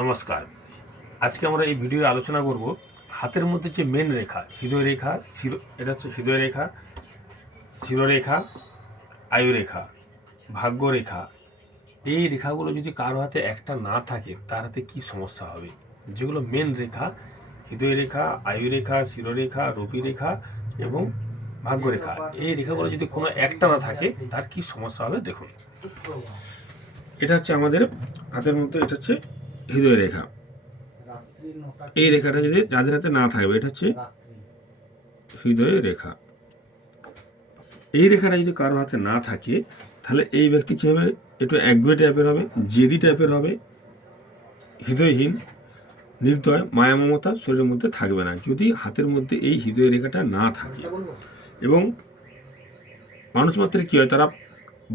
নমস্কার। আজকে আমরা এই ভিডিওয়ে আলোচনা করব হাতের মধ্যে যে মেন রেখা, হৃদয় রেখা, এটা হচ্ছে হৃদয় রেখা, শিরোরেখা, আয়ুরেখা, ভাগ্যরেখা। এই রেখাগুলো যদি কারো হাতে একটা না থাকে তার হাতে কী সমস্যা হবে। যেগুলো মেন রেখা, হৃদয় রেখা, আয়ুরেখা, শিরোরেখা, রবিরেখা এবং ভাগ্যরেখা, এই রেখাগুলো যদি কোনো একটা না থাকে তার কী সমস্যা হবে দেখুন। এটা হচ্ছে আমাদের হাতের মধ্যে, এটা হচ্ছে হৃদয় রেখা। এই রেখাটা যদি যাদের হাতে না থাকবে, এটা হচ্ছে হৃদয় রেখা। এই রেখাটা যদি কারোর হাতে না থাকে তাহলে এই ব্যক্তি কী হবে, একটু একগুয়ে টাইপের হবে, জেদি টাইপের হবে, হৃদয়হীন, নির্দয়, মায়া মমতা শরীরের মধ্যে থাকবে না যদি হাতের মধ্যে এই হৃদয় রেখাটা না থাকে। এবং মানুষ মাত্রে কী হয়, তারা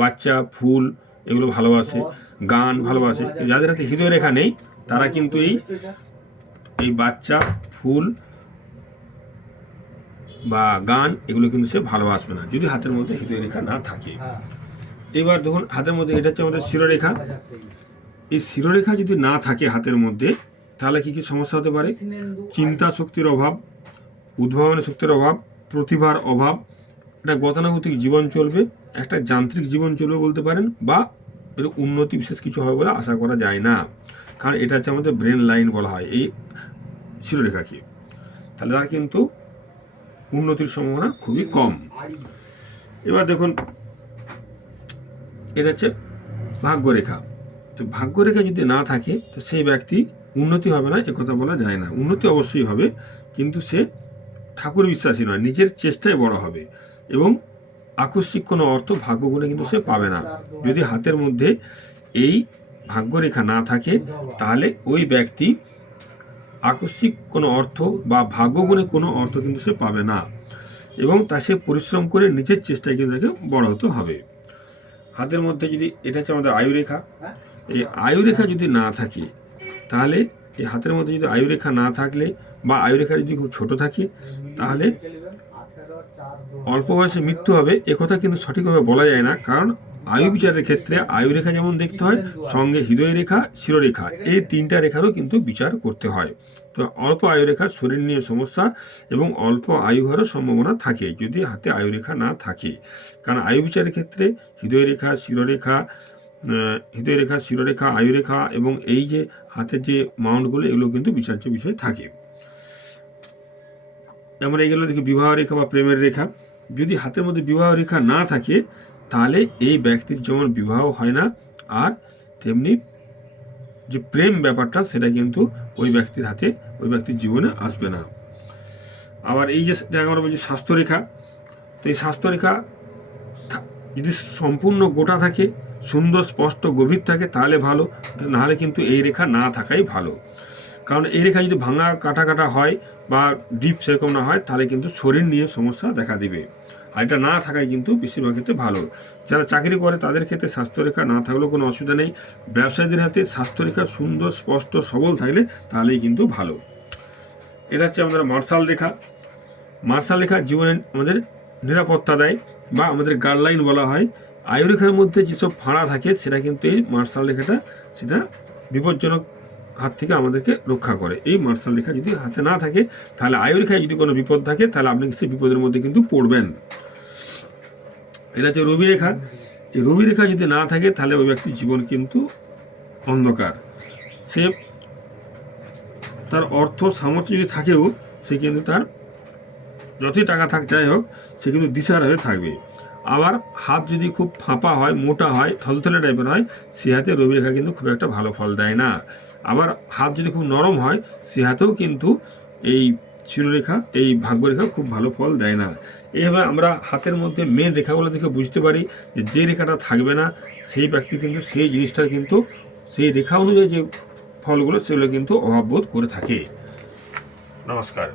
বাচ্চা, ফুল এগুলো ভালোবাসে, গান ভালোবাসে। যাদের হাতে হৃদয় রেখা নেই তারা কিন্তু এই বাচ্চা, ফুল বা গান এগুলো কিন্তু সে ভালোবাসবে না যদি হাতের মধ্যে হৃদয় রেখা না থাকে। এবার দেখুন হাতের মধ্যে, এটা হচ্ছে আমাদের শিরোরেখা। এই শিরোরেখা যদি না থাকে হাতের মধ্যে তাহলে কী কী সমস্যা হতে পারে? চিন্তা শক্তির অভাব, উদ্ভাবনী শক্তির অভাব, প্রতিভার অভাব, একটা গতানুগতিক জীবন চলবে, একটা যান্ত্রিক জীবন চলবে বলতে পারেন, বা এর উন্নতি বিশেষ কিছু হবে বলে আশা করা যায় না। কারণ এটা হচ্ছে আমাদের ব্রেন লাইন বলা হয় এই শিরোরেখাকে। তাহলে তার কিন্তু উন্নতির সম্ভাবনা খুবই কম। এবার দেখুন এটা হচ্ছে ভাগ্যরেখা। তো ভাগ্যরেখা যদি না থাকে তো সেই ব্যক্তি উন্নতি হবে না, একথা বলা যায় না। উন্নতি অবশ্যই হবে, কিন্তু সে ঠাকুর বিশ্বাসী নয়, নিজের চেষ্টায় বড় হবে এবং আকস্মিক কোনো অর্থ ভাগ্যগুণে কিন্তু সে পাবে না। যদি হাতের মধ্যে এই ভাগ্যরেখা না থাকে তাহলে ওই ব্যক্তি আকস্মিক কোনো অর্থ বা ভাগ্যগুণে কোনো অর্থ কিন্তু সে পাবে না এবং তা সে পরিশ্রম করে নিজের চেষ্টায় কিন্তু তাকে বড় হতে হবে। হাতের মধ্যে যদি, এটা হচ্ছে আমাদের আয়ুরেখা, এই আয়ুরেখা যদি না থাকে তাহলে এই হাতের মধ্যে যদি আয়ুরেখা না থাকলে বা আয়ুরেখা যদি খুব ছোট থাকে তাহলে অল্প বয়সে মৃত্যু হবে, একথা কিন্তু সঠিকভাবে বলা যায় না। কারণ আয়ু বিচারের ক্ষেত্রে আয়ুরেখা যেমন দেখতে হয়, সঙ্গে হৃদয় রেখা, শিরোরেখা, এই তিনটা রেখারও কিন্তু বিচার করতে হয়। তো অল্প আয়ুরেখা শরীর নিয়ে সমস্যা এবং অল্প আয়ু হওয়ারও সম্ভাবনা থাকে যদি হাতে আয়ুরেখা না থাকে। কারণ আয়ু বিচারের ক্ষেত্রে হৃদয় রেখা, শিরোরেখা, হৃদয় রেখা, শিরোরেখা, আয়ুরেখা এবং এই যে হাতের যে মাউন্টগুলো এগুলো কিন্তু বিচার্য বিষয় থাকে। আমরা এগুলো দেখি বিবাহ রেখা বা প্রেমের রেখা। যদি হাতের মধ্যে বিবাহ রেখা না থাকে তাহলে এই ব্যক্তির যেমন বিবাহ হয় না, আর তেমনি যে প্রেম ব্যাপারটা সেটা কিন্তু ওই ব্যক্তির হাতে, ওই ব্যক্তির জীবনে আসবে না। আবার এই যে আমরা বলছি স্বাস্থ্যরেখা, তো এই স্বাস্থ্যরেখা যদি সম্পূর্ণ গোটা থাকে, সুন্দর, স্পষ্ট, গভীর থাকে তাহলে ভালো, নাহলে কিন্তু এই রেখা না থাকাই ভালো। কারণ এই রেখা যদি ভাঙা কাটা কাটা হয় বা ডিপ সেরকম না হয় তাহলে কিন্তু শরীর নিয়ে সমস্যা দেখা দিবে। আর এটা না থাকাই কিন্তু বেশিরভাগ ক্ষেত্রে ভালো। যারা চাকরি করে তাদের ক্ষেত্রে স্বাস্থ্যরেখা না থাকলেও কোনো অসুবিধা নেই। ব্যবসায়ীদের হাতে স্বাস্থ্যরেখা সুন্দর, স্পষ্ট, সবল থাকলে তাহলেই কিন্তু ভালো। এটা হচ্ছে আমাদের মার্শাল রেখা। মার্শাল রেখা জীবনে আমাদের নিরাপত্তা দেয় বা আমাদের গাইডলাইন বলা হয়। আয়ুরেখার মধ্যে যেসব ফাঁড়া থাকে সেটা কিন্তু এই মার্শাল রেখাটা সেটা বিপজ্জনক হাত থেকে আমাদেরকে রক্ষা করে। এই মার্শাল রেখা যদি হাতে না থাকে তাহলে আয়ুরেখায় যদি কোনো বিপদ থাকে তাহলে আপনি সেই বিপদের মধ্যে কিন্তু পড়বেন। এটা হচ্ছে রবি রেখা। এই রবি রেখা যদি না থাকে তাহলে ওই ব্যক্তির জীবন কিন্তু অন্ধকার। সে তার অর্থ সামর্থ্য যদি থাকেও সে কিন্তু তার যতই টাকা থাক যাই হোক সে কিন্তু দিশার হয়ে থাকবে। আবার হাত যদি খুব ফাঁপা হয়, মোটা হয়, থলথলে টাইপের হয়, সে হাতে রবি রেখা কিন্তু খুব একটা ভালো ফল দেয় না। আবার হাত যদি খুব নরম হয় সে হাতেও কিন্তু এই শিরোরেখা, এই ভাগ্যরেখা খুব ভালো ফল দেয় না। এইভাবে আমরা হাতের মধ্যে মেন রেখাগুলো দেখে বুঝতে পারি যে রেখাটা থাকবে না সেই ব্যক্তি কিন্তু সেই জিনিসটার কিন্তু সেই রেখা অনুযায়ী যে ফলগুলো সেগুলো কিন্তু অভাববোধ করে থাকে। নমস্কার।